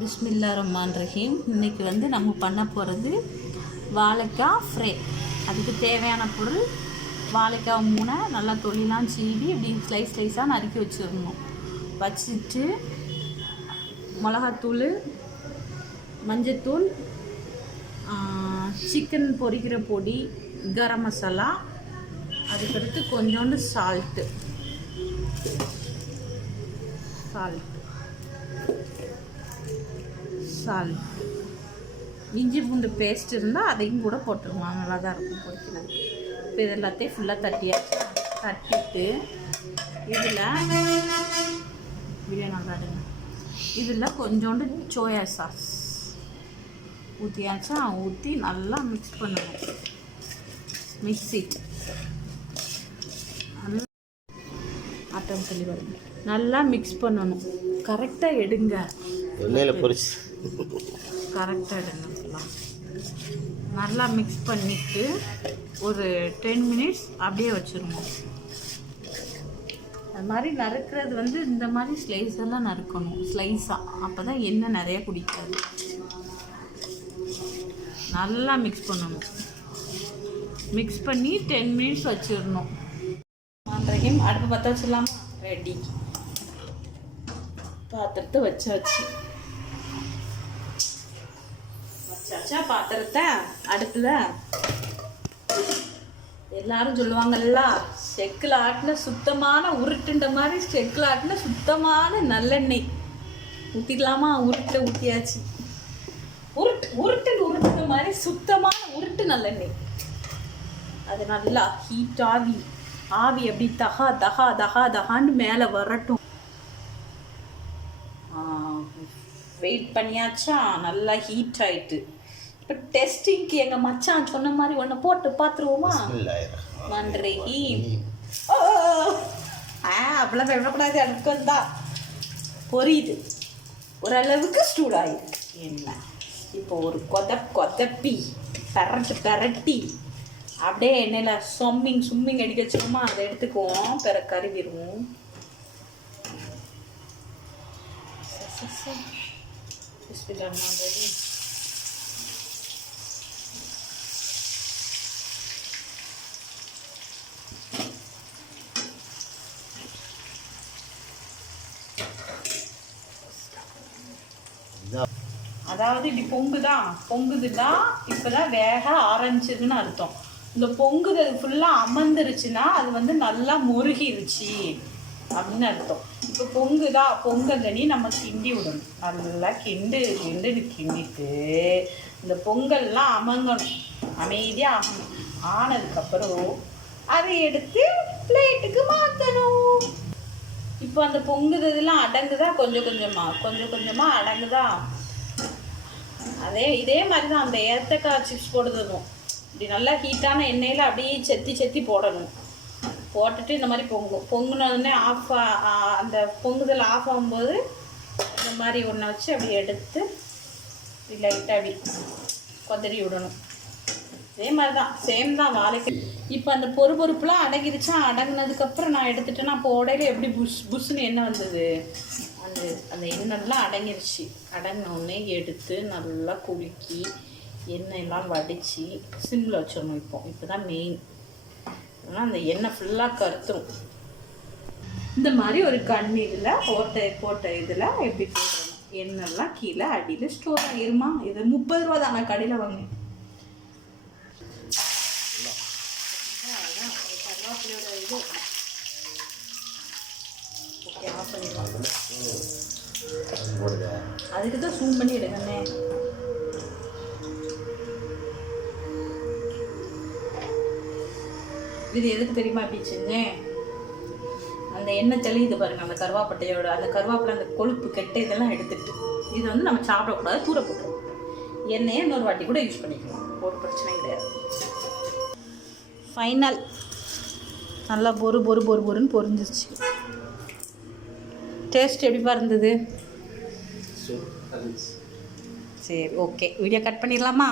பிஸ்மில்லாஹிர்ரஹ்மானிர்ரஹீம். இன்றைக்கி நம்ம பண்ண போகிறது வாழைக்காய் ஃப்ரை. அதுக்கு தேவையான பொருள் வாழைக்காய் 3 நல்லா தொலிலாம் சீவி இப்படி ஸ்லைஸாக நறுக்கி வச்சிடணும். வச்சுட்டு மிளகாத்தூள், மஞ்சத்தூள், சிக்கன் பொரிக்கிற பொடி, கரம் மசாலா, அதுக்கடுத்து கொஞ்சோண்டு சால்ட்டு இஞ்சி பூண்டு பேஸ்ட் இருந்தால் அதையும் கூட போட்டுருவோம், நல்லா தான் இருக்கும் பொரிக்கிறதுக்கு. இப்போ இது எல்லாத்தையும் ஃபுல்லாக தட்டிட்டு இதில் கொஞ்சோண்டு சோயா சாஸ் ஊற்றி நல்லா மிக்ஸ் பண்ணணும். மிக்ஸி ஆட்டம் சொல்லி வருங்க, நல்லா மிக்ஸ் பண்ணணும். கரெக்டாக எடுங்க, கரெக்டாக எடுங்க. நல்லா மிக்ஸ் பண்ணிவிட்டு ஒரு 10 மினிட்ஸ் அப்படியே வச்சுருவோம். அது மாதிரி நறுக்கிறது இந்த மாதிரி ஸ்லைஸெல்லாம் நறுக்கணும், ஸ்லைஸாக. அப்போ தான் எண்ணெய் நிறைய குடிக்காது. நல்லா மிக்ஸ் பண்ணணும். மிக்ஸ் பண்ணி 10 மினிட்ஸ் வச்சிடணும். அடுப்பு பற்ற வச்சிடலாமா? ரெடி. பாத்திரத்தை வச்சாச்சு. பாத்திரத்தை அடுப்பில். எல்லாரும் சொல்லுவாங்கல்ல, செக்கில் ஆட்டின சுத்தமான உருட்டுன்ற மாதிரி செக்கில் ஆட்டின சுத்தமான நல்லெண்ணெய் ஊற்றிக்கலாமா? ஊற்றியாச்சு. உருட்டுன்ற மாதிரி சுத்தமான உருட்டு நல்லெண்ணெய். அது நல்லா ஹீட் ஆவி அப்படி தகான்னு மேலே வரட்டும். வெயிட் பண்ணியாச்சா? நல்லா ஹீட் ஆயிட்டு. இப்போ டெஸ்டிங்க்கு எங்கள் மச்சான் சொன்ன மாதிரி ஒன்று போட்டு பார்த்துருவோமா? நன்றி. அப்படிலாம் விடக்கூடாது, அடுக்கு வந்தா பொரியுது. ஓரளவுக்கு ஸ்டூட் ஆயிருக்கு. என்ன இப்போ ஒரு கொதப்பி பெரட்டி அப்படியே எண்ணெயில் சும்மிங் அடிக்க வச்சுக்கோமா? அதை எடுத்துக்குவோம், கருவிடுவோம். அதாவது இப்படி பொங்குதுன்னா இப்போதான் வேக ஆரம்பிச்சதுன்னு அர்த்தம். இந்த பொங்குதல் ஃபுல்லாக அமர்ந்துருச்சுன்னா அது நல்லா முருகிருச்சு அப்படின்னு அர்த்தம். இப்போ பொங்கல் நம்ம கிண்டி விடணும். நல்லா கிண்டிட்டு இந்த பொங்கல்லாம் அமங்கணும், அமைதியாக ஆகணும். ஆனதுக்கப்புறம் அதை எடுத்து பிளேட்டுக்கு மாற்றணும். இப்போ அந்த பொங்குதெல்லாம் அடங்குதா? கொஞ்சம் கொஞ்சமாக அடங்குதா? இதே மாதிரி தான் அந்த ஏத்தக்காய் சிப்ஸ் போடுறதும். இப்படி நல்லா ஹீட்டான எண்ணெயில் அப்படியே செத்தி போடணும். போட்டுட்டு இந்த மாதிரி பொங்குனதுன்னே அந்த பொங்குதல் ஆஃப் ஆகும்போது இந்த மாதிரி ஒன்றை வச்சு அப்படி எடுத்து லைட்டாக அப்படி கொதறி விடணும். இதே மாதிரி தான், சேம் தான் வாழைக்காய். இப்போ அந்த பொறுப்பெலாம் அடங்கிடுச்சா? அடங்கினதுக்கப்புறம் நான் எடுத்துட்டேன்னா அப்போ உடையில எப்படி புஷ்ஷுன்னு எண்ணெய் வந்தது. அந்த எண்ணெய்லாம் அடங்கிருச்சு. அடங்கினோடனே எடுத்து நல்லா குலுக்கி எண்ணெயெல்லாம் வடித்து சிம்மில் வச்சிடணும். இப்போ தான் மெயின். ஆனால் அந்த எண்ணெய் ஃபுல்லாக கருத்துரும். இந்த மாதிரி ஒரு கண்ணீரில் போட்ட இதில் எப்படி போடணும்? எண்ணெய்லாம் கீழே அடியில் ஸ்டோர் ஆகிருமா? இது 30 ரூபா தான், நான் கடையில் வாங்கினேன். அதுக்கு தான் ஜூம் பண்ணி எடுங்கண்ணே. இது எதுக்கு தெரியுமா அப்படி செஞ்சேன்? அந்த எண்ணெய் தெளியுது பாருங்க, அந்த கருவாப்பட்டையோட அந்த கருவாப்பில் அந்த கொழுப்பு கெட்ட இதெல்லாம் எடுத்துட்டு இது நம்ம சாப்பிடக்கூடாது, தூர போட்டுருவோம். எண்ணெயை இன்னொரு வாட்டி கூட யூஸ் பண்ணிக்கலாம், ஒரு பிரச்சனை கிடையாது. ஃபைனல் நல்லா பொறுன்னு பொரிஞ்சிருச்சு. டேஸ்ட் எப்படிப்பா இருந்தது? சரி, ஓகே. வீடியோ கட் பண்ணிடலாமா?